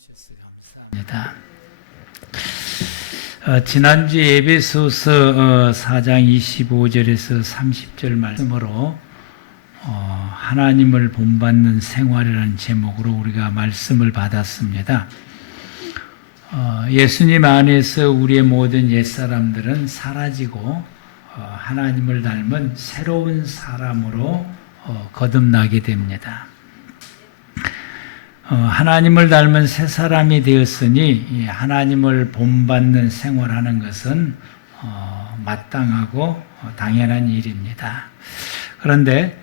주셔서 감사합니다. 지난주 에베소서 4장 25절에서 30절 말씀으로 하나님을 본받는 생활이라는 제목으로 우리가 말씀을 받았습니다. 예수님 안에서 우리의 모든 옛사람들은 사라지고 하나님을 닮은 새로운 사람으로 거듭나게 됩니다. 하나님을 닮은 새 사람이 되었으니 하나님을 본받는 생활하는 것은 마땅하고 당연한 일입니다. 그런데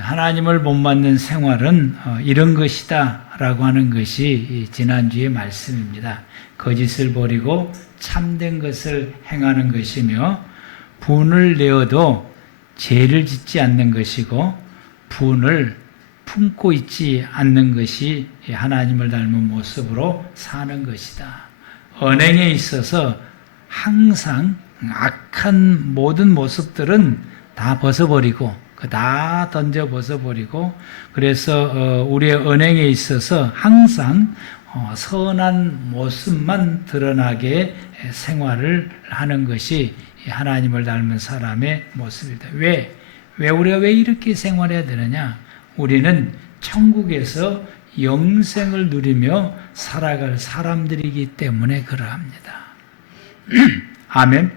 하나님을 본받는 생활은 이런 것이다 라고 하는 것이 지난주의 말씀입니다. 거짓을 버리고 참된 것을 행하는 것이며 분을 내어도 죄를 짓지 않는 것이고 분을 품고 있지 않는 것이 하나님을 닮은 모습으로 사는 것이다. 언행에 있어서 항상 악한 모든 모습들은 다 벗어버리고 다 던져 벗어버리고 그래서 우리의 언행에 있어서 항상 선한 모습만 드러나게 생활을 하는 것이 하나님을 닮은 사람의 모습이다. 왜 우리가 왜 이렇게 생활해야 되느냐? 우리는 천국에서 영생을 누리며 살아갈 사람들이기 때문에 그러합니다. 아멘.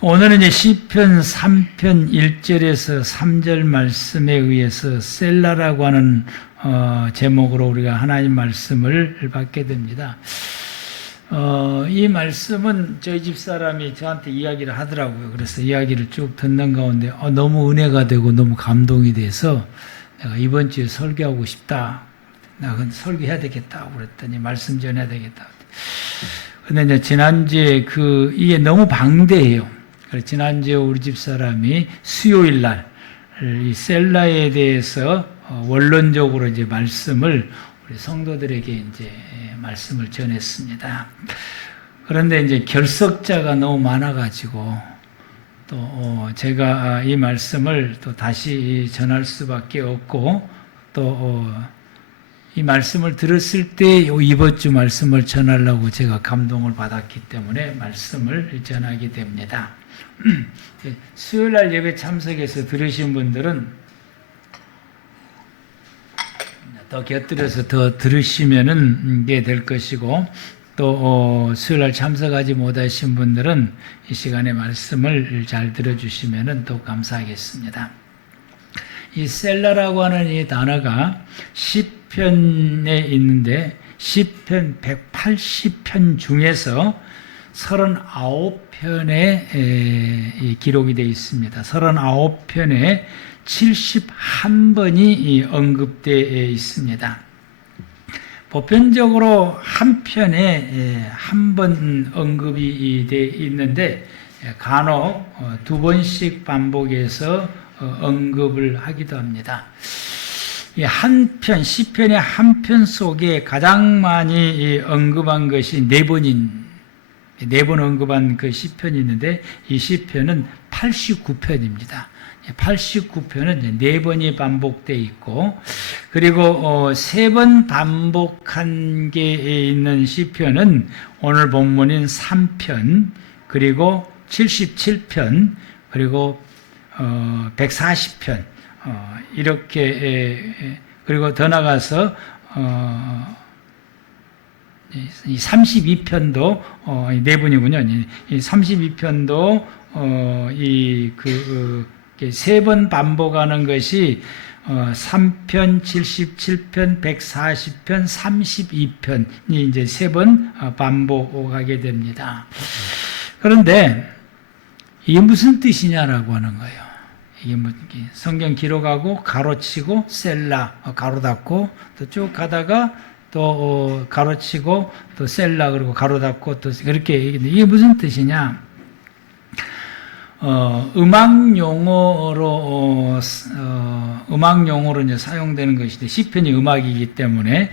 오늘은 이제 시편 3편 1절에서 3절 말씀에 의해서 셀라라고 하는 제목으로 우리가 하나님 말씀을 받게 됩니다. 이 말씀은 저희 집 사람이 저한테 이야기를 하더라고요. 그래서 이야기를 쭉 듣는 가운데 너무 은혜가 되고 너무 감동이 돼서 내가 이번 주에 설교하고 싶다. 내가 설교해야 되겠다. 그랬더니 말씀 전해야 되겠다. 근데 이제 지난주에 이게 너무 방대해요. 그래서 지난주에 우리 집 사람이 수요일 날 이 셀라에 대해서 원론적으로 이제 말씀을 우리 성도들에게 이제 말씀을 전했습니다. 그런데 이제 결석자가 너무 많아가지고 또 제가 이 말씀을 또 다시 전할 수밖에 없고 또 이 말씀을 들었을 때 이번 주 말씀을 전하려고 제가 감동을 받았기 때문에 말씀을 전하게 됩니다. 수요일날 예배 참석해서 들으신 분들은 더 곁들여서 더 들으시면은 이게 될 것이고 또 수요일날 참석하지 못하신 분들은 이 시간에 말씀을 잘 들어주시면은 더 감사하겠습니다. 이 셀라라고 하는 이 단어가 시편에 있는데 시편 180편 중에서 39편에 기록이 되어 있습니다. 39편에 71번이 언급되어 있습니다. 보편적으로 한 편에 한 번 언급이 되어 있는데 간혹 두 번씩 반복해서 언급을 하기도 합니다. 이 한 편, 시편의 한 편 속에 가장 많이 언급한 것이 네 번 언급한 그 시편이 있는데 이 시편은 89편입니다. 89편은 4번이 반복되어 있고 그리고 3번 반복한 게 있는 시편은 오늘 본문인 3편 그리고 77편 그리고 140편 이렇게 그리고 더 나가서 이 32편도 네 분이군요. 이 32편도 세 번 반복하는 것이 3편, 77편, 140편, 32편이 이제 세 번 반복하게 됩니다. 그런데 이게 무슨 뜻이냐라고 하는 거예요. 이게 성경 기록하고 가로치고 셀라 가로 닫고 또 쭉 가다가 또 가로치고 또 셀라 그리고 가로 닫고 또 그렇게 이게 무슨 뜻이냐? 음악 용어로 이제 사용되는 것인데 시편이 음악이기 때문에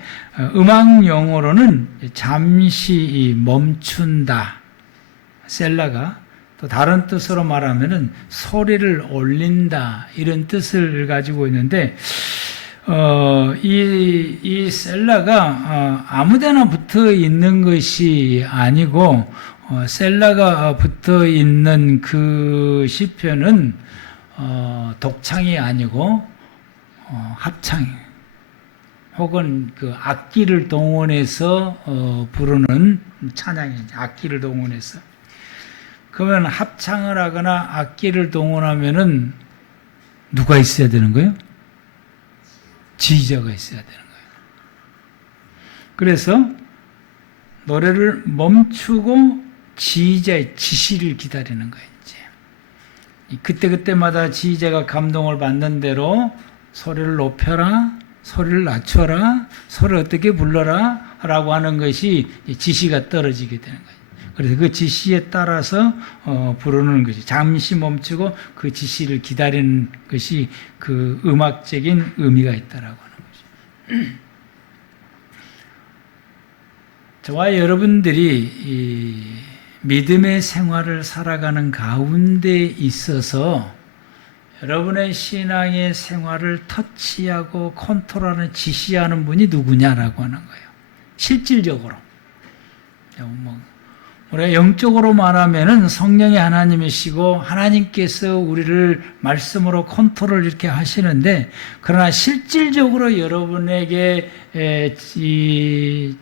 음악 용어로는 잠시 멈춘다. 셀라가 또 다른 뜻으로 말하면은 소리를 올린다 이런 뜻을 가지고 있는데 이 셀라가 아무데나 붙어 있는 것이 아니고 셀라가 붙어 있는 그 시편은 독창이 아니고 합창 혹은 그 악기를 동원해서 부르는 찬양이죠. 악기를 동원해서. 그러면 합창을 하거나 악기를 동원하면은 누가 있어야 되는 거예요? 지휘자가 있어야 되는 거예요. 그래서 노래를 멈추고 지휘자의 지시를 기다리는 거예요. 이제 그때그때마다 지휘자가 감동을 받는 대로 소리를 높여라, 소리를 낮춰라, 소리를 어떻게 불러라 라고 하는 것이 지시가 떨어지게 되는 거예요. 그래서 그 지시에 따라서 부르는 것이, 잠시 멈추고 그 지시를 기다리는 것이 그 음악적인 의미가 있다라고 하는 것이죠. 저와 여러분들이 이 믿음의 생활을 살아가는 가운데 있어서 여러분의 신앙의 생활을 터치하고 컨트롤하는, 지시하는 분이 누구냐라고 하는 거예요. 실질적으로. 우리가 영적으로 말하면은 성령이 하나님이시고 하나님께서 우리를 말씀으로 컨트롤 이렇게 하시는데, 그러나 실질적으로 여러분에게 이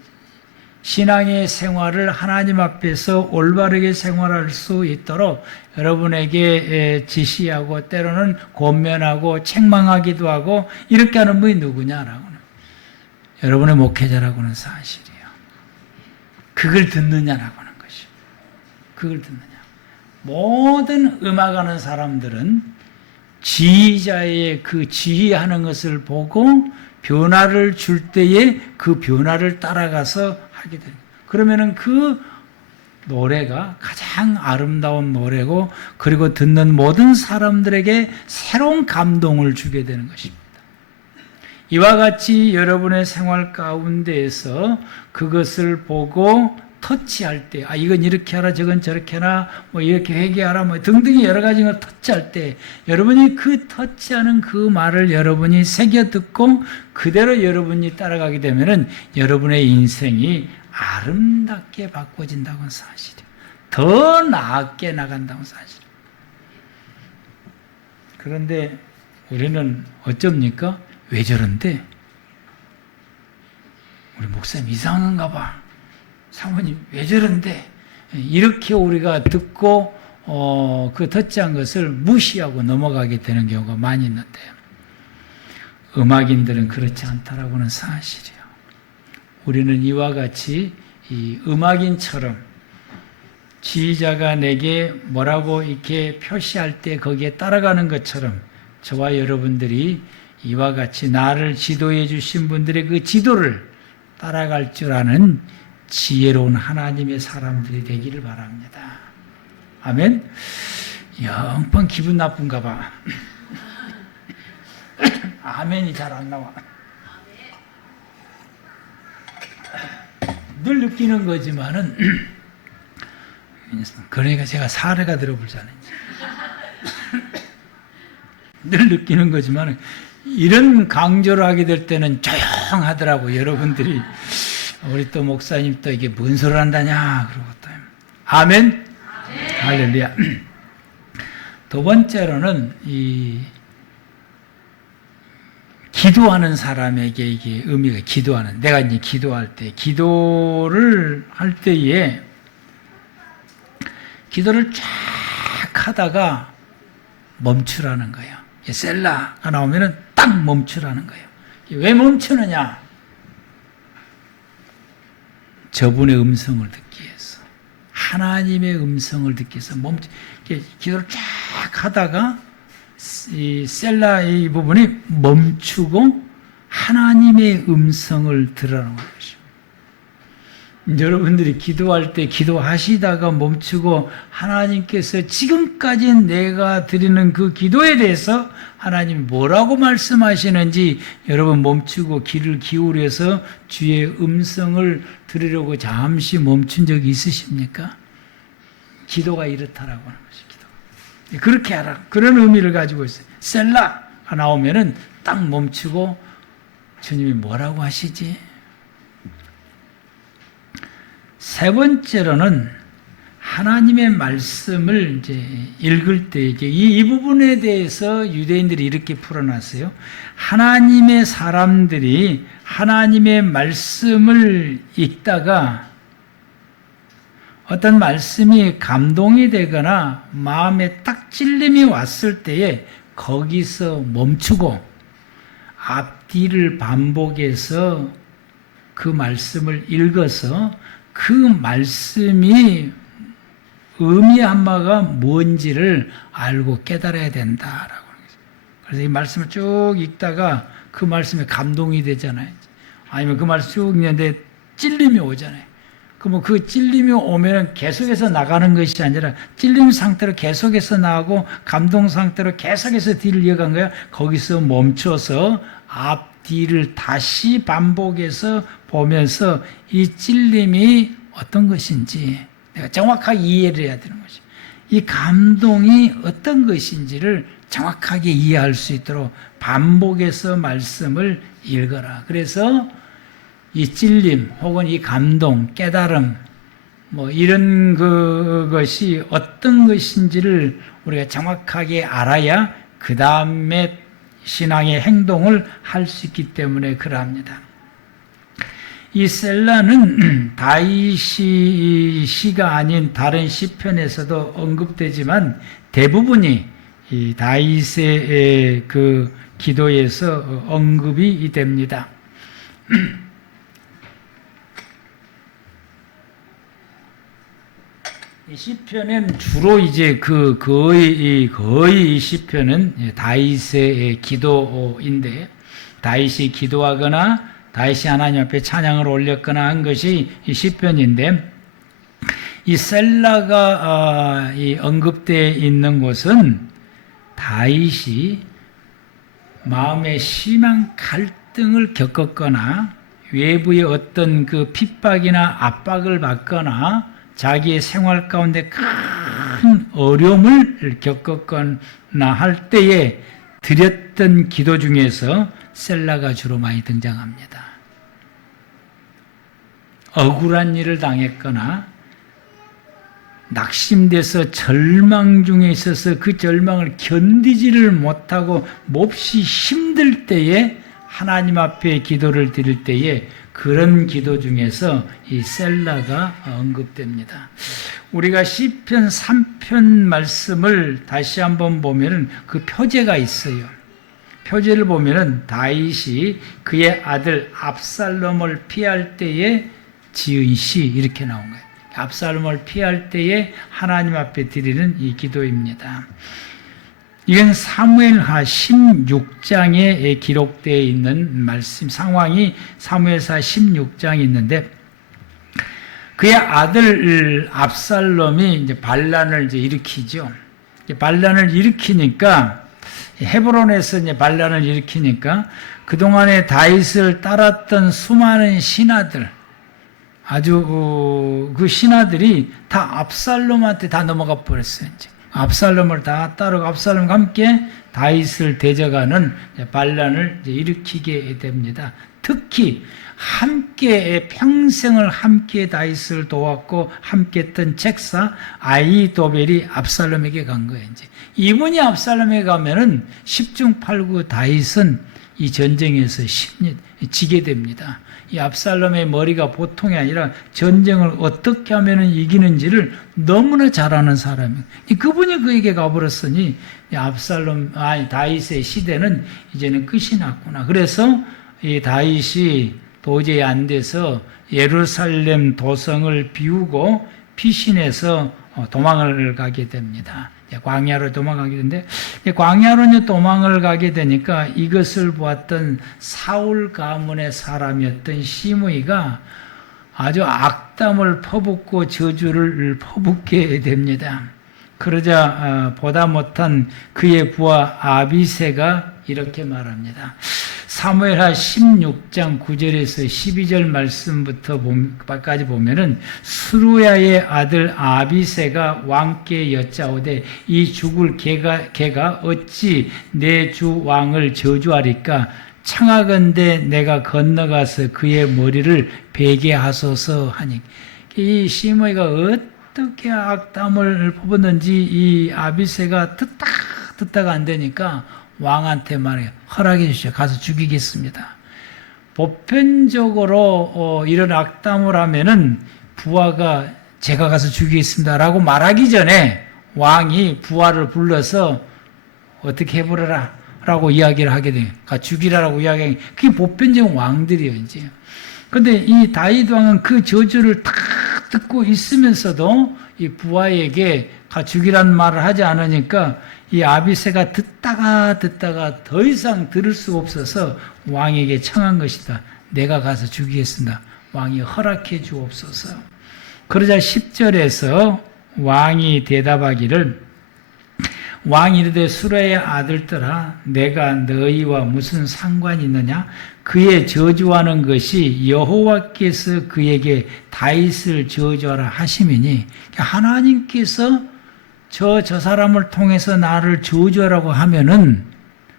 신앙의 생활을 하나님 앞에서 올바르게 생활할 수 있도록 여러분에게 지시하고 때로는 권면하고 책망하기도 하고 이렇게 하는 분이 누구냐라고 하는, 여러분의 목회자라고는 사실이에요. 그걸 듣느냐라고 하는 것이요. 그걸 듣느냐. 모든 음악하는 사람들은 지휘자의 그 지휘하는 것을 보고 변화를 줄 때에 그 변화를 따라가서 하게 됩니다. 그러면은 그 노래가 가장 아름다운 노래고, 그리고 듣는 모든 사람들에게 새로운 감동을 주게 되는 것입니다. 이와 같이 여러분의 생활 가운데에서 그것을 보고 터치할 때, 이건 이렇게 하라, 저건 저렇게 하라, 이렇게 회개하라, 등등의 여러 가지 걸 터치할 때, 여러분이 그 터치하는 그 말을 여러분이 새겨 듣고 그대로 여러분이 따라가게 되면은 여러분의 인생이 아름답게 바꿔진다고는 사실이에요. 더 나았게 나간다고는 사실이에요. 그런데 우리는 어쩝니까? 왜 저런데? 우리 목사님 이상한가 봐. 사모님 왜 저런데? 이렇게 우리가 듣고 그 터치한 것을 무시하고 넘어가게 되는 경우가 많이 있는데요. 음악인들은 그렇지 않다라고는 사실이에요. 우리는 이와 같이 이 음악인처럼 지휘자가 내게 뭐라고 이렇게 표시할 때 거기에 따라가는 것처럼 저와 여러분들이 이와 같이 나를 지도해 주신 분들의 그 지도를 따라갈 줄 아는 지혜로운 하나님의 사람들이 되기를 바랍니다. 아멘. 영번 기분 나쁜가 봐. 아멘이 잘 안 나와. 늘 느끼는 거지만은 그러니까 제가 사례가 들어보자는지 늘 느끼는 거지만은 이런 강조를 하게 될 때는 조용하더라고. 여러분들이 우리 또 목사님 또 이게 뭔 소리를 한다냐 그러고 또 아멘. 할렐루야. 두 번째로는 이 기도하는 사람에게 이게 의미가, 기도하는, 내가 이제 기도할 때, 기도를 할 때에 기도를 쫙 하다가 멈추라는 거예요. 셀라가 나오면은 딱 멈추라는 거예요. 왜 멈추느냐? 저분의 음성을 듣기 위해서, 하나님의 음성을 듣기 위해서 기도를 쫙 하다가 이 셀라 이 부분이 멈추고 하나님의 음성을 들으라는 것이죠. 여러분들이 기도할 때 기도하시다가 멈추고 하나님께서 지금까지 내가 드리는 그 기도에 대해서 하나님이 뭐라고 말씀하시는지 여러분 멈추고 귀를 기울여서 주의 음성을 들으려고 잠시 멈춘 적이 있으십니까? 기도가 이렇다라고 하는 것이죠. 기도가. 그렇게 하라. 그런 의미를 가지고 있어요. 셀라가 나오면은 딱 멈추고 주님이 뭐라고 하시지? 세 번째로는 하나님의 말씀을 이제 읽을 때 이제 이 부분에 대해서 유대인들이 이렇게 풀어놨어요. 하나님의 사람들이 하나님의 말씀을 읽다가 어떤 말씀이 감동이 되거나 마음에 딱 찔림이 왔을 때에 거기서 멈추고 앞뒤를 반복해서 그 말씀을 읽어서 그 말씀이 의미한 바가 뭔지를 알고 깨달아야 된다라고. 그래서 이 말씀을 쭉 읽다가 그 말씀에 감동이 되잖아요. 아니면 그 말씀 쭉 읽는데 찔림이 오잖아요. 그러면 그 찔림이 오면 계속해서 나가는 것이 아니라 찔림 상태로 계속해서 나가고 감동 상태로 계속해서 뒤를 이어간 거야. 거기서 멈춰서 앞뒤를 다시 반복해서 보면서 이 찔림이 어떤 것인지 내가 정확하게 이해를 해야 되는 것이. 이 감동이 어떤 것인지를 정확하게 이해할 수 있도록 반복해서 말씀을 읽어라. 그래서 이 찔림 혹은 이 감동, 깨달음 뭐 이런 것이 어떤 것인지를 우리가 정확하게 알아야 그 다음에 신앙의 행동을 할 수 있기 때문에 그러합니다. 이 셀라는 다윗이 시가 아닌 다른 시편에서도 언급되지만 대부분이 이 다윗의 그 기도에서 언급이 됩니다. 이 시편은 주로 이제 거의 이 시편은 다윗의 기도인데 다윗이 기도하거나 다윗이 하나님 앞에 찬양을 올렸거나 한 것이 이 시편인데 이 셀라가 언급되어 있는 곳은 다윗이 마음에 심한 갈등을 겪었거나 외부의 어떤 그 핍박이나 압박을 받거나 자기의 생활 가운데 큰 어려움을 겪었거나 할 때에 드렸던 기도 중에서 셀라가 주로 많이 등장합니다. 억울한 일을 당했거나 낙심돼서 절망 중에 있어서 그 절망을 견디지를 못하고 몹시 힘들 때에 하나님 앞에 기도를 드릴 때에 그런 기도 중에서 이 셀라가 언급됩니다. 우리가 시편 3편 말씀을 다시 한번 보면은 그 표제가 있어요. 표제를 보면은 다윗이 그의 아들 압살롬을 피할 때에 지은 시 이렇게 나온 거예요. 압살롬을 피할 때에 하나님 앞에 드리는 이 기도입니다. 이건 사무엘하 16장에 기록되어 있는 말씀 상황이 사무엘하 16장이 있는데 그의 아들 압살롬이 이제 반란을 이제 일으키죠. 반란을 일으키니까 헤브론에서 이제 반란을 일으키니까 그동안에 다윗을 따랐던 수많은 신하들 아주 그 신하들이 다 압살롬한테 다 넘어가 버렸어요. 이제. 압살롬을 다 따르고 압살롬과 함께 다윗을 대적하는 반란을 일으키게 됩니다. 특히 함께 평생을 함께 다윗을 도왔고 함께했던 책사 아히도벨이 압살롬에게 간 거예요. 이제 이분이 압살롬에 가면은 10중 8구 다윗은 이 전쟁에서 지게 됩니다. 이 압살롬의 머리가 보통이 아니라 전쟁을 어떻게 하면 이기는지를 너무나 잘 아는 사람이에요. 그분이 그에게 가버렸으니 다윗의 시대는 이제는 끝이 났구나. 그래서 이 다윗이 도저히 안 돼서 예루살렘 도성을 비우고 피신해서 도망을 가게 됩니다. 광야로 도망가게 되는데 광야로 도망을 가게 되니까 이것을 보았던 사울 가문의 사람이었던 시므이가 아주 악담을 퍼붓고 저주를 퍼붓게 됩니다. 그러자 보다 못한 그의 부하 아비새가 이렇게 말합니다. 사무엘하 16장 9절에서 12절 말씀부터까지 보면은 수루야의 아들 아비새가 왕께 여짜오되 이 죽을 개가 어찌 내 주 왕을 저주하리까 청하건대 내가 건너가서 그의 머리를 베게 하소서 하니, 이 시므이가 어떻게 악담을 뽑았는지 이 아비새가 듣다가 안 되니까 왕한테 말해요. 허락해 주시오. 가서 죽이겠습니다. 보편적으로 이런 악담을 하면은 부하가 제가 가서 죽이겠습니다라고 말하기 전에 왕이 부하를 불러서 어떻게 해보려라 라고 이야기를 하게 돼요. 가 죽이라라고 이야기하는 그게 보편적인 왕들이에요, 이제. 근데 이 다윗 왕은 그 저주를 다 듣고 있으면서도 이 부하에게 가 죽이라는 말을 하지 않으니까 이 아비새가 듣다가 더 이상 들을 수가 없어서 왕에게 청한 것이다. 내가 가서 죽이겠습니다. 왕이 허락해 주옵소서. 그러자 10절에서 왕이 대답하기를, 왕이 이르되 수레의 아들들아 내가 너희와 무슨 상관이 있느냐? 그의 저주하는 것이 여호와께서 그에게 다윗을 저주하라 하심이니, 하나님께서 저 사람을 통해서 나를 저주하라고 하면은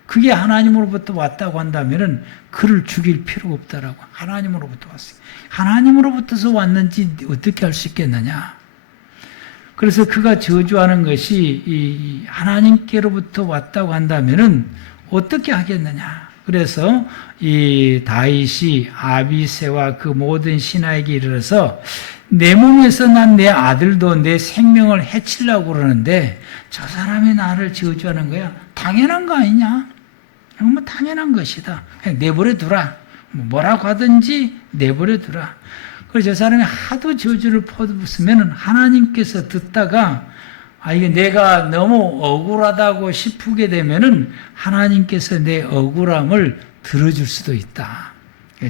그게 하나님으로부터 왔다고 한다면은 그를 죽일 필요가 없다라고. 하나님으로부터 왔어요. 하나님으로부터서 왔는지 어떻게 할 수 있겠느냐? 그래서 그가 저주하는 것이 이 하나님께로부터 왔다고 한다면은 어떻게 하겠느냐? 그래서 이 다윗이 아비새와 그 모든 신하에게 이르러서 내 몸에서 난 내 아들도 내 생명을 해치려고 그러는데 저 사람이 나를 저주하는 거야. 당연한 거 아니냐? 정말 당연한 것이다. 그냥 내버려 두라. 뭐라고 하든지 내버려 두라. 그래서 저 사람이 하도 저주를 퍼붓으면 하나님께서 듣다가 이게 내가 너무 억울하다고 싶게 되면은 하나님께서 내 억울함을 들어줄 수도 있다.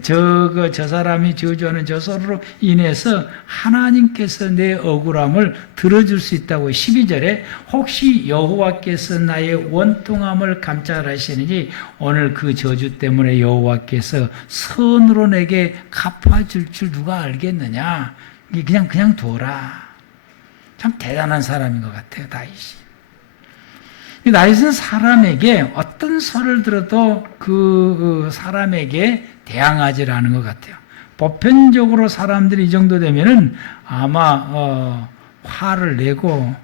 저 사람이 저주하는 저 소리로 인해서 하나님께서 내 억울함을 들어줄 수 있다고 12절에 혹시 여호와께서 나의 원통함을 감찰하시느니 오늘 그 저주 때문에 여호와께서 선으로 내게 갚아줄 줄 누가 알겠느냐. 그냥 둬라. 참 대단한 사람인 것 같아요, 다윗이. 다윗은 사람에게 어떤 소리를 들어도 그 사람에게 대항하지 않은 것 같아요. 보편적으로 사람들이 이 정도 되면은 아마 화를 내고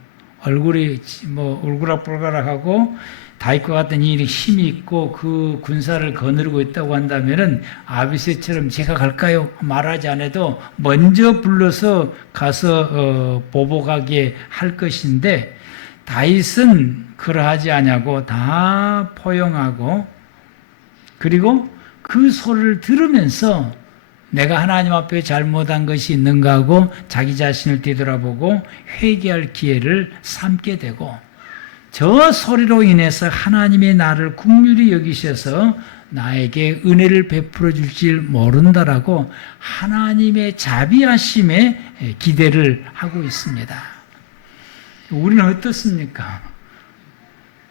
얼굴이 울그락불그락하고 다윗과 같은 일이 힘이 있고 그 군사를 거느리고 있다고 한다면은 아비새처럼 제가 갈까요? 말하지 않아도 먼저 불러서 가서 보복하게 할 것인데 다윗은 그러하지 않냐고 다 포용하고 그리고 그 소리를 들으면서 내가 하나님 앞에 잘못한 것이 있는가 하고 자기 자신을 뒤돌아보고 회개할 기회를 삼게 되고 저 소리로 인해서 하나님이 나를 긍휼히 여기셔서 나에게 은혜를 베풀어 줄지 모른다라고 하나님의 자비하심에 기대를 하고 있습니다. 우리는 어떻습니까?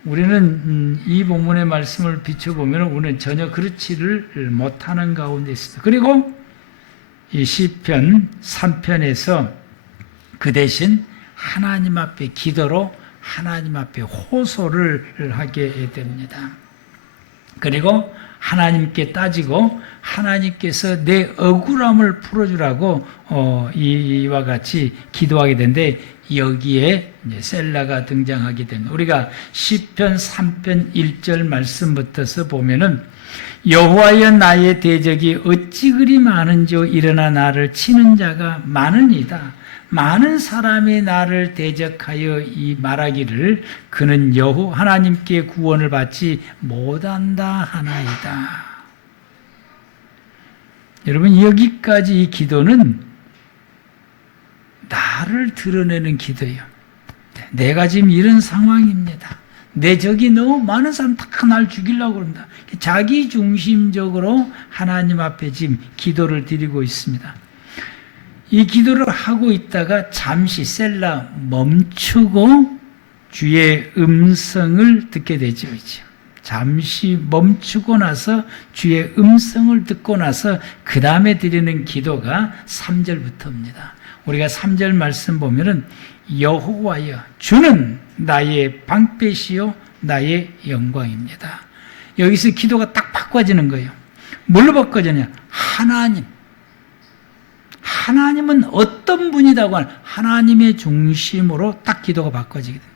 우리는 이 본문의 말씀을 비춰보면 우리는 전혀 그렇지를 못하는 가운데 있습니다. 그리고 이 시편 3편에서 그 대신 하나님 앞에 기도로 하나님 앞에 호소를 하게 됩니다. 그리고 하나님께 따지고 하나님께서 내 억울함을 풀어주라고 이와 같이 기도하게 되는데 여기에 이제 셀라가 등장하게 됩니다. 우리가 시편 3편 1절 말씀부터서 보면은 여호와여 나의 대적이 어찌 그리 많은지요 일어나 나를 치는 자가 많으니이다. 많은 사람이 나를 대적하여 이 말하기를 그는 하나님께 구원을 받지 못한다 하나이다. 여러분 여기까지 이 기도는 나를 드러내는 기도예요. 내가 지금 이런 상황입니다. 내 적이 너무 많은 사람 다 날 죽이려고 그런다. 자기 중심적으로 하나님 앞에 지금 기도를 드리고 있습니다. 이 기도를 하고 있다가 잠시 셀라 멈추고 주의 음성을 듣게 되죠. 잠시 멈추고 나서 주의 음성을 듣고 나서 그 다음에 드리는 기도가 3절부터입니다. 우리가 3절 말씀 보면은 여호와여 주는 나의 방패시요 나의 영광입니다. 여기서 기도가 딱 바꿔지는 거예요. 뭘로 바꿔지냐? 하나님. 하나님은 어떤 분이라고 하는 하나님의 중심으로 딱 기도가 바꿔지게 됩니다.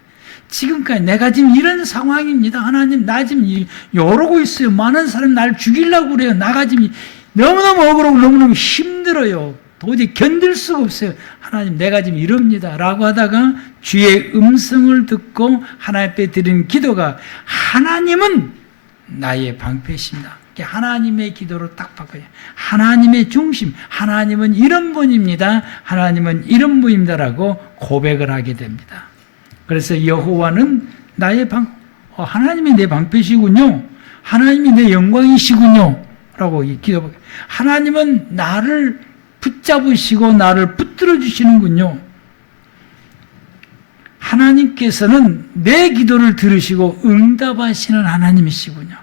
지금까지 내가 지금 이런 상황입니다. 하나님, 나 지금 이러고 있어요. 많은 사람이 나를 죽이려고 그래요. 나가 지금 너무너무 억울하고 너무너무 힘들어요. 도저히 견딜 수가 없어요. 하나님, 내가 지금 이럽니다. 라고 하다가 주의 음성을 듣고 하나님 앞에 드린 기도가 하나님은 나의 방패십니다. 하나님의 기도로 딱 바꿔요. 하나님의 중심, 하나님은 이런 분입니다. 하나님은 이런 분입니다라고 고백을 하게 됩니다. 그래서 여호와는 나의 하나님이 내 방패시군요. 하나님이 내 영광이시군요. 라고 기도하고, 하나님은 나를 붙잡으시고 나를 붙들어 주시는군요. 하나님께서는 내 기도를 들으시고 응답하시는 하나님이시군요.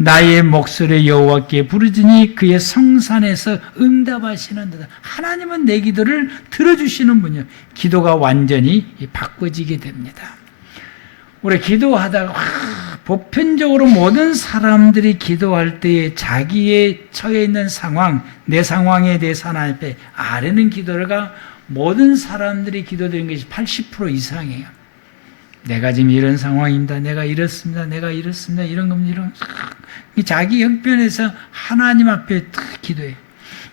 나의 목소리 여호와께 부르짖으니 그의 성산에서 응답하시는 듯. 하나님은 내 기도를 들어주시는 분이요. 기도가 완전히 바꿔지게 됩니다. 우리 기도하다가 보편적으로 모든 사람들이 기도할 때에 자기의 처해 있는 상황, 내 상황에 대해서 하나님 앞에 아뢰는 기도가 모든 사람들이 기도드리는 것이 80% 이상이에요. 내가 지금 이런 상황입니다. 내가 이렇습니다. 내가 이렇습니다. 이런 겁니다. 자기 형편에서 하나님 앞에 딱 기도해요.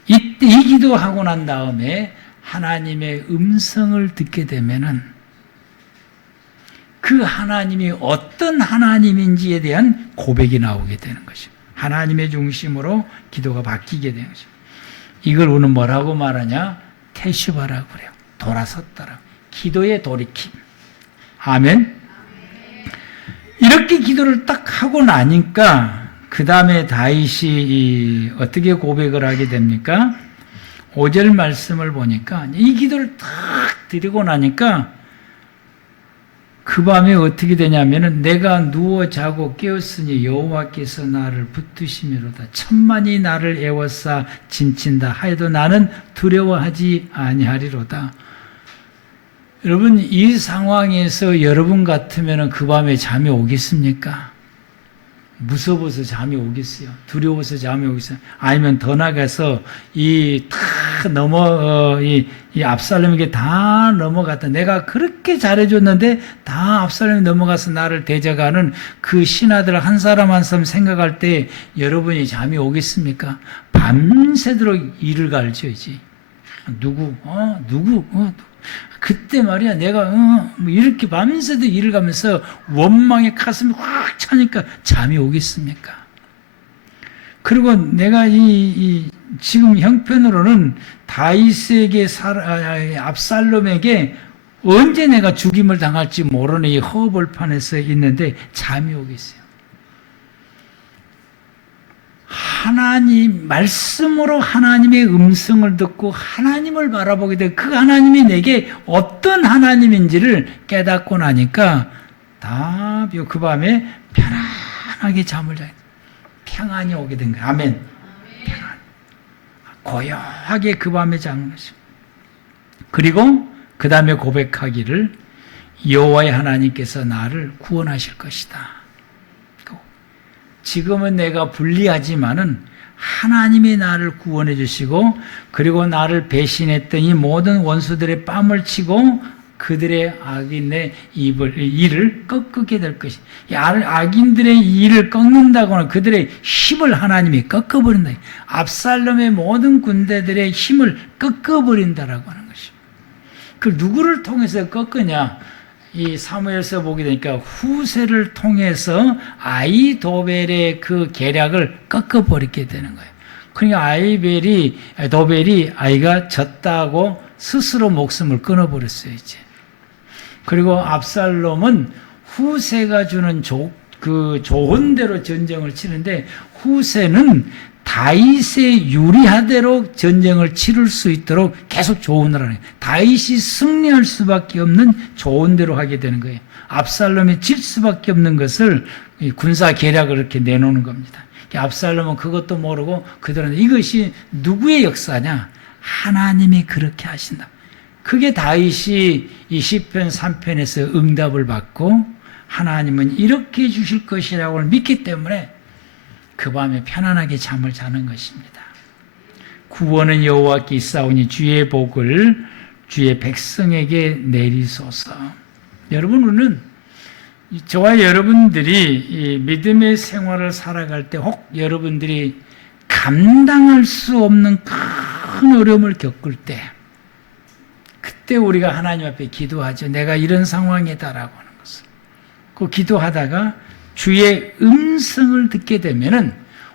이때 이 기도하고 난 다음에 하나님의 음성을 듣게 되면은 그 하나님이 어떤 하나님인지에 대한 고백이 나오게 되는 것이죠. 하나님의 중심으로 기도가 바뀌게 되는 것이죠. 이걸 우리는 뭐라고 말하냐? 테슈바라고 그래요. 돌아섰다라고. 기도의 돌이킴. 아멘. 이렇게 기도를 딱 하고 나니까 그 다음에 다윗이 어떻게 고백을 하게 됩니까? 5절 말씀을 보니까 이 기도를 딱 드리고 나니까 그 밤에 어떻게 되냐면은 내가 누워 자고 깨었으니 여호와께서 나를 붙드시미로다. 천만이 나를 애워싸 진친다 하여도 나는 두려워하지 아니하리로다. 여러분, 이 상황에서 여러분 같으면 그 밤에 잠이 오겠습니까? 무서워서 잠이 오겠어요? 두려워서 잠이 오겠어요? 아니면 더 나가서 이 압살롬에게 다 넘어갔다. 내가 그렇게 잘해줬는데 다 압살롬이 넘어가서 나를 대적하는 그 신하들 한 사람 한 사람 생각할 때 여러분이 잠이 오겠습니까? 밤새도록 이를 갈죠,지. 누구? 그때 말이야, 내가, 이렇게 밤새도 일을 가면서 원망에 가슴이 확 차니까 잠이 오겠습니까? 그리고 내가 지금 형편으로는 다윗에게, 압살롬에게 언제 내가 죽임을 당할지 모르는 이 허벌판에서 있는데 잠이 오겠어요. 하나님, 말씀으로 하나님의 음성을 듣고 하나님을 바라보게 되고 그 하나님이 내게 어떤 하나님인지를 깨닫고 나니까 그 밤에 편안하게 잠을 자요. 평안이 오게 된 거예요. 아멘. 평안. 고요하게 그 밤에 자는 것이죠. 그리고 그 다음에 고백하기를 여호와의 하나님께서 나를 구원하실 것이다. 지금은 내가 불리하지만은 하나님이 나를 구원해 주시고 그리고 나를 배신했던 이 모든 원수들의 뺨을 치고 그들의 악인의 일을 꺾게 될 것이. 악인들의 일을 꺾는다고는 그들의 힘을 하나님이 꺾어버린다. 압살롬의 모든 군대들의 힘을 꺾어버린다라고 하는 것입니다. 그 누구를 통해서 꺾으냐? 이 사무엘서 보게 되니까 후세를 통해서 아이도벨의 그 계략을 꺾어버리게 되는 거예요. 그러니까 도벨이 아이가 졌다고 스스로 목숨을 끊어버렸어요, 이제. 그리고 압살롬은 후세가 주는 그 좋은 대로 전쟁을 치는데 후세는 다윗의 유리하대로 전쟁을 치를 수 있도록 계속 조언을 하는 거예요. 다윗이 승리할 수밖에 없는 좋은 대로 하게 되는 거예요. 압살롬이 질 수밖에 없는 것을 군사 계략을 이렇게 내놓는 겁니다. 압살롬은 그것도 모르고 그들은 이것이 누구의 역사냐? 하나님이 그렇게 하신다. 그게 다윗이 이 시편 3편에서 응답을 받고 하나님은 이렇게 해주실 것이라고 믿기 때문에 그 밤에 편안하게 잠을 자는 것입니다. 구원은 여호와께 있사오니 주의 복을 주의 백성에게 내리소서. 여러분, 우리는 저와 여러분들이 이 믿음의 생활을 살아갈 때 혹 여러분들이 감당할 수 없는 큰 어려움을 겪을 때, 그때 우리가 하나님 앞에 기도하죠. 내가 이런 상황이다라고 하는 것을. 그 기도하다가 주의 음성을 듣게 되면은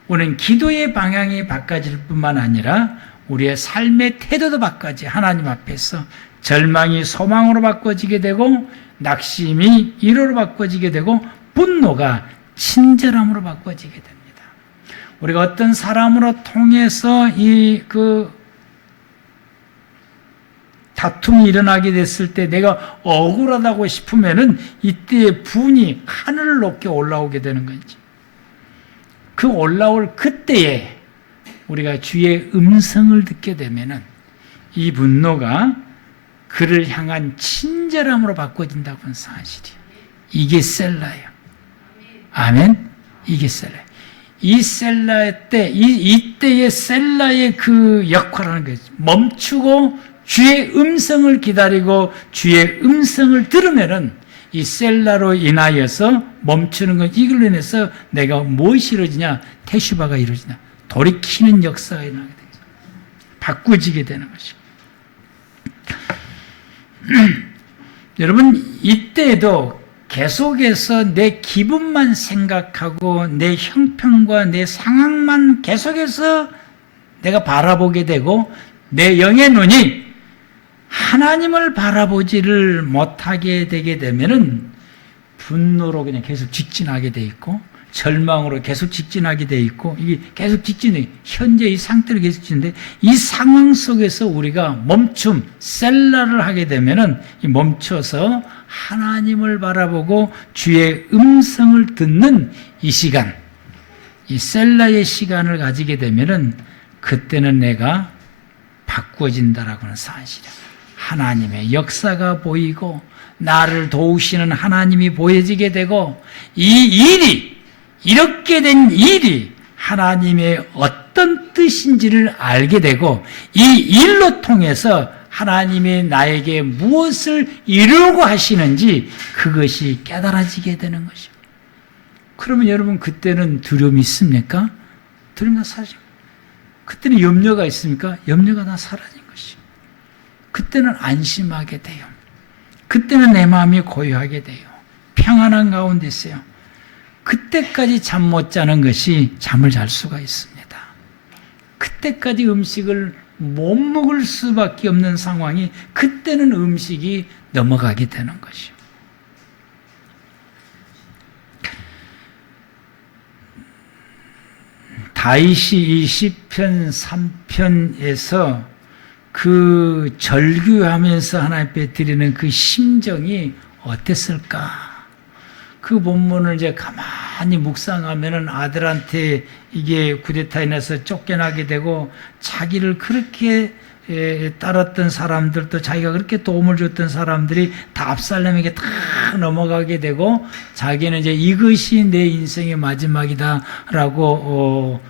우리는 기도의 방향이 바꿔질 뿐만 아니라 우리의 삶의 태도도 바꿔지, 하나님 앞에서 절망이 소망으로 바꿔지게 되고, 낙심이 위로로 바꿔지게 되고, 분노가 친절함으로 바꿔지게 됩니다. 우리가 어떤 사람으로 통해서 다툼이 일어나게 됐을 때 내가 억울하다고 싶으면은 이때의 분이 하늘을 높게 올라오게 되는 건지, 그 올라올 그때에 우리가 주의 음성을 듣게 되면은 이 분노가 그를 향한 친절함으로 바꿔진다고 하는 사실이에요. 이게 셀라예요. 아멘? 이게 셀라예요. 이 셀라 때, 이때의 셀라의 그 역할을 하는 거죠. 멈추고 주의 음성을 기다리고 주의 음성을 들으면은 이 셀라로 인하여서 멈추는 것, 이걸로 인해서 내가 무엇이 이루어지냐? 테슈바가 이루어지냐? 돌이키는 역사가 일어나게 되죠. 바꾸지게 되는 것이고. 여러분, 이때에도 계속해서 내 기분만 생각하고 내 형편과 내 상황만 계속해서 내가 바라보게 되고 내 영의 눈이 하나님을 바라보지를 못하게 되게 되면은 분노로 그냥 계속 직진하게 돼 있고, 절망으로 계속 직진하게 돼 있고, 이게 계속 직진해. 현재 이 상태로 계속 직진인데, 이 상황 속에서 우리가 멈춤, 셀라를 하게 되면은 이 멈춰서 하나님을 바라보고 주의 음성을 듣는 이 시간, 이 셀라의 시간을 가지게 되면은 그때는 내가 바꾸어진다라고 하는 사실이야. 하나님의 역사가 보이고 나를 도우시는 하나님이 보여지게 되고, 이 일이, 이렇게 된 일이 하나님의 어떤 뜻인지를 알게 되고, 이 일로 통해서 하나님이 나에게 무엇을 이루고 하시는지 그것이 깨달아지게 되는 것이죠. 그러면 여러분, 그때는 두려움이 있습니까? 두려움 다 사라집니다. 그때는 염려가 있습니까? 염려가 다 사라진 것이죠. 그때는 안심하게 돼요. 그때는 내 마음이 고요하게 돼요. 평안한 가운데 있어요. 그때까지 잠 못 자는 것이 잠을 잘 수가 있습니다. 그때까지 음식을 못 먹을 수밖에 없는 상황이, 그때는 음식이 넘어가게 되는 것이요. 다윗이 이 시편 3편에서 그 절규하면서 하나님 앞에 드리는 그 심정이 어땠을까? 그 본문을 이제 가만히 묵상하면은 아들한테 이게 쿠데타에 나서 쫓겨나게 되고, 자기를 그렇게 따랐던 사람들도, 자기가 그렇게 도움을 줬던 사람들이 다 압살롬에게 다 넘어가게 되고, 자기는 이제 이것이 내 인생의 마지막이다라고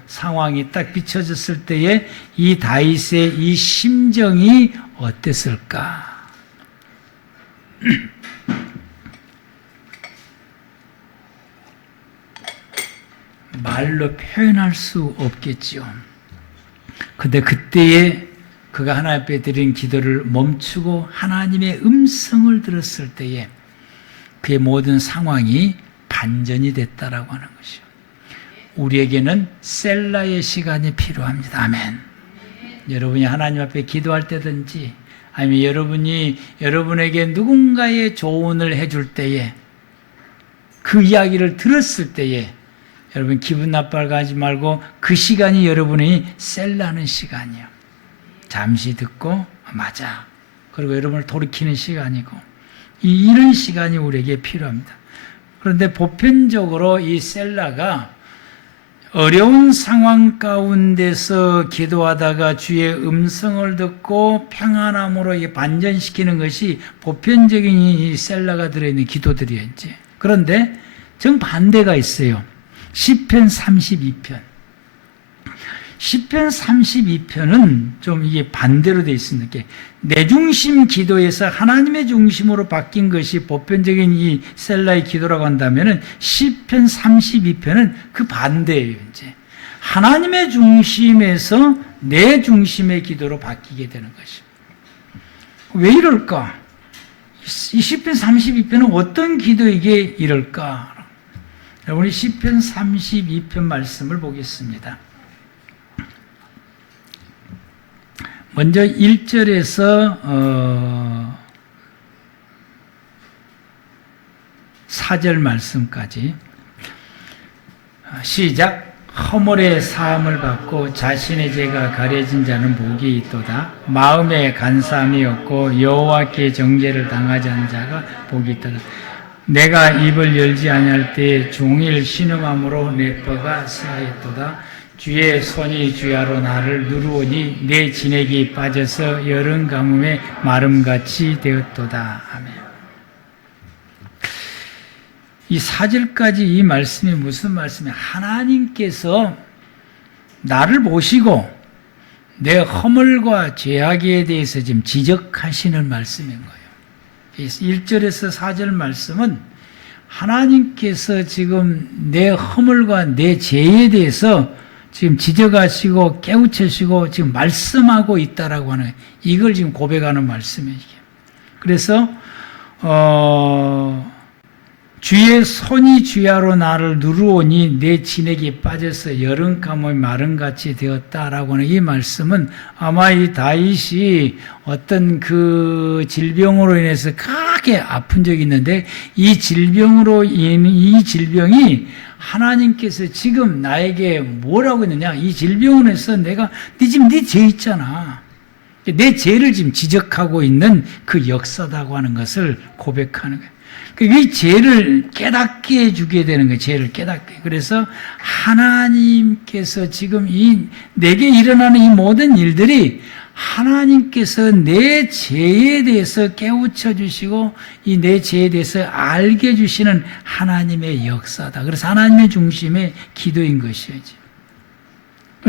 상황이 딱 비춰졌을 때에 이 다윗의 이 심정이 어땠을까? 말로 표현할 수 없겠지요. 근데 그때에 그가 하나님 앞에 드린 기도를 멈추고 하나님의 음성을 들었을 때에 그의 모든 상황이 반전이 됐다라고 하는 것이요. 우리에게는 셀라의 시간이 필요합니다. 아멘. 여러분이 하나님 앞에 기도할 때든지, 아니면 여러분이 여러분에게 누군가의 조언을 해줄 때에, 그 이야기를 들었을 때에 여러분 기분 나빠하지 하지 말고 그 시간이 여러분이 셀라는 시간이에요. 잠시 듣고 맞아. 그리고 여러분을 돌이키는 시간이고, 이런 시간이 우리에게 필요합니다. 그런데 보편적으로 이 셀라가 어려운 상황 가운데서 기도하다가 주의 음성을 듣고 평안함으로 반전시키는 것이 보편적인 이 셀라가 들어있는 기도들이었지. 그런데 정반대가 있어요. 시편 32편. 시편 32편은 좀 이게 반대로 되어 있습니다. 내 중심 기도에서 하나님의 중심으로 바뀐 것이 보편적인 이 셀라의 기도라고 한다면은 시편 32편은 그 반대예요, 이제. 하나님의 중심에서 내 중심의 기도로 바뀌게 되는 것입니다. 왜 이럴까? 이 시편 32편은 어떤 기도에게 이럴까? 우리 시편 32편 말씀을 보겠습니다. 먼저 1절에서 4절 말씀까지 시작. 허물의 사함을 받고 자신의 죄가 가려진 자는 복이 있도다. 마음에 간사함이 없고 여호와께 정죄를 당하지 않은 자가 복이 있도다. 내가 입을 열지 아니할 때 종일 신음함으로 내 뼈가 싸했도다. 주의 손이 주야로 나를 누르오니 내 진액이 빠져서 여름 가뭄에 마름같이 되었도다. 아멘. 이 4절까지 이 말씀이 무슨 말씀이에요? 하나님께서 나를 보시고 내 허물과 죄악에 대해서 지금 지적하시는 말씀인 거예요. 1절에서 4절 말씀은 하나님께서 지금 내 허물과 내 죄에 대해서 지금 지적하시고 깨우치시고 지금 말씀하고 있다라고 하는, 이걸 지금 고백하는 말씀이에요. 그래서 주의 손이 주야로 나를 누르오니 내 진액이 빠져서 여름 가뭄이 마름같이 되었다라고 하는 이 말씀은 아마 이 다윗이 어떤 그 질병으로 인해서 크게 아픈 적이 있는데 이 질병으로 이 질병이 하나님께서 지금 나에게 뭐라고 했느냐, 이 질병으로 해서 내가 지금 네 죄 있잖아, 내 죄를 지금 지적하고 있는 그 역사다고 하는 것을 고백하는 거예요. 이 죄를 깨닫게 해주게 되는 거예요. 죄를 깨닫게. 그래서 하나님께서 지금 내게 일어나는 이 모든 일들이 하나님께서 내 죄에 대해서 깨우쳐 주시고 이 내 죄에 대해서 알게 해주시는 하나님의 역사다. 그래서 하나님의 중심의 기도인 것이죠.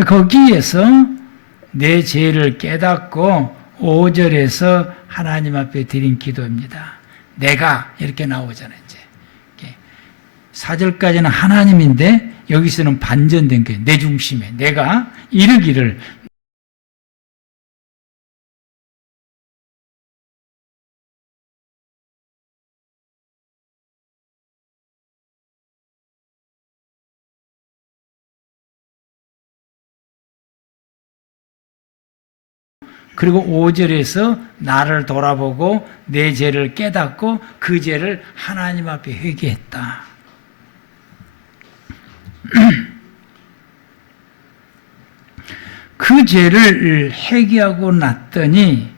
거기에서 내 죄를 깨닫고 5절에서 하나님 앞에 드린 기도입니다. 내가 이렇게 나오잖아요. 이제 4절까지는 하나님인데 여기서는 반전된 거예요. 내 중심에 내가 이르기를, 그리고 5절에서 나를 돌아보고 내 죄를 깨닫고 그 죄를 하나님 앞에 회개했다. 그 죄를 회개하고 났더니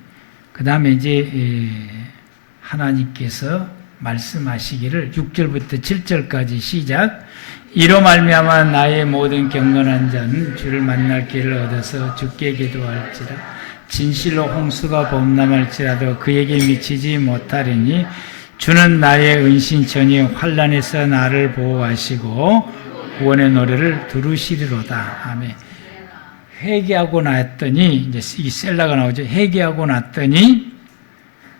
그 다음에 이제 하나님께서 말씀하시기를 6절부터 7절까지 시작. 이로 말미암아 나의 모든 경건한 자는 주를 만날 길을 얻어서 주께 기도할지라. 진실로 홍수가 범람할지라도 그에게 미치지 못하리니 주는 나의 은신처니 환난에서 나를 보호하시고 구원의 노래를 들으시리로다. 아멘. 회개하고 났더니 이제 이 셀라가 나오죠. 회개하고 났더니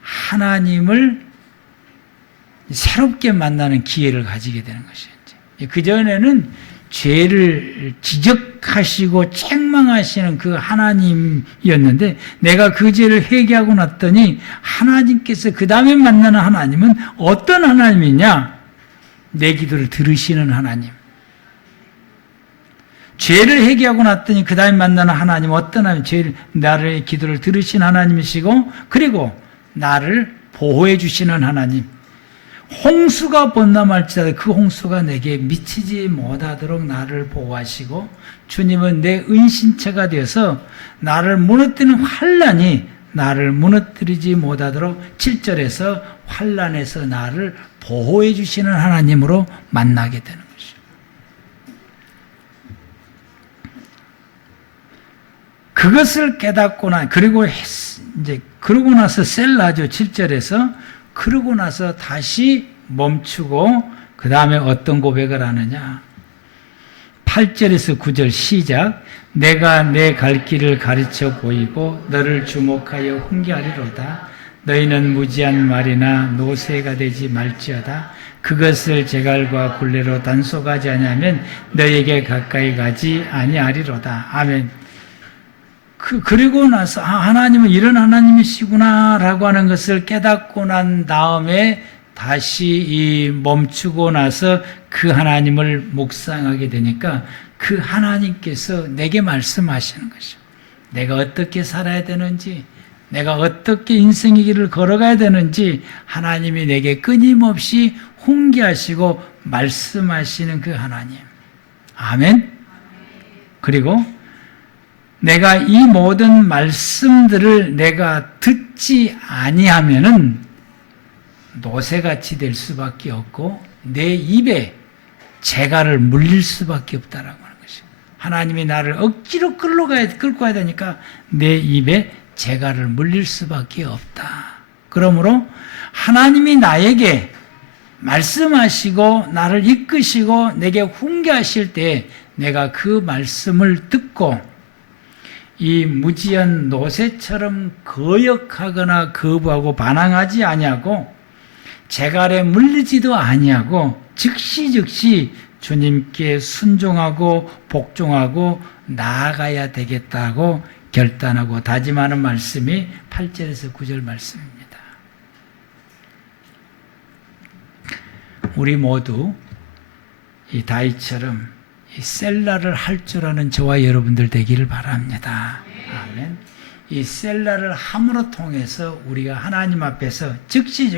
하나님을 새롭게 만나는 기회를 가지게 되는 것이죠. 그 전에는 죄를 지적하시고 책망하시는 그 하나님이었는데 내가 그 죄를 회개하고 났더니 하나님께서 그 다음에 만나는 하나님은 어떤 하나님이냐? 내 기도를 들으시는 하나님. 죄를 회개하고 났더니 그 다음에 만나는 하나님 어떤 하나님? 나의 기도를 들으신 하나님이시고 그리고 나를 보호해 주시는 하나님. 홍수가 범람할지라도 그 홍수가 내게 미치지 못하도록 나를 보호하시고 주님은 내 은신처가 되어서 나를 무너뜨리는 환난이 나를 무너뜨리지 못하도록 7절에서 환난에서 나를 보호해 주시는 하나님으로 만나게 되는 것이죠. 그것을 깨닫고 그리고 이제 그러고 나서 셀라죠. 7절에서 그러고 나서 다시 멈추고 그 다음에 어떤 고백을 하느냐. 8절에서 9절 시작. 내가 내 갈 길을 가르쳐 보이고 너를 주목하여 훈계하리로다. 너희는 무지한 말이나 노새가 되지 말지어다. 그것을 제갈과 굴레로 단속하지 아니하면 너에게 가까이 가지 아니하리로다. 아멘. 그리고 나서 하나님은 이런 하나님이시구나 라고 하는 것을 깨닫고 난 다음에 다시 멈추고 나서 그 하나님을 묵상하게 되니까 그 하나님께서 내게 말씀하시는 것이죠. 내가 어떻게 살아야 되는지, 내가 어떻게 인생의 길을 걸어가야 되는지 하나님이 내게 끊임없이 훈계하시고 말씀하시는 그 하나님. 아멘. 그리고 내가 이 모든 말씀들을 내가 듣지 아니하면은 노새같이 될 수밖에 없고 내 입에 재갈을 물릴 수밖에 없다라고 하는 것이죠. 하나님이 나를 억지로 끌고 가야 되니까 내 입에 재갈을 물릴 수밖에 없다. 그러므로 하나님이 나에게 말씀하시고 나를 이끄시고 내게 훈계하실 때 내가 그 말씀을 듣고 이 무지한 노새처럼 거역하거나 거부하고 반항하지 아니하고 재갈에 물리지도 아니하고 즉시 주님께 순종하고 복종하고 나아가야 되겠다고 결단하고 다짐하는 말씀이 8절에서 9절 말씀입니다. 우리 모두 이 다윗처럼 이 셀라를 할 줄 아는 저와 여러분들 되기를 바랍니다. 아멘. 이 셀라를 함으로 통해서 우리가 하나님 앞에서 즉시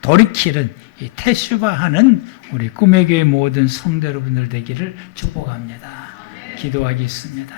돌이키는 이 테슈바하는 우리 꿈의 교회 모든 성도 여러분들 되기를 축복합니다. 기도하겠습니다.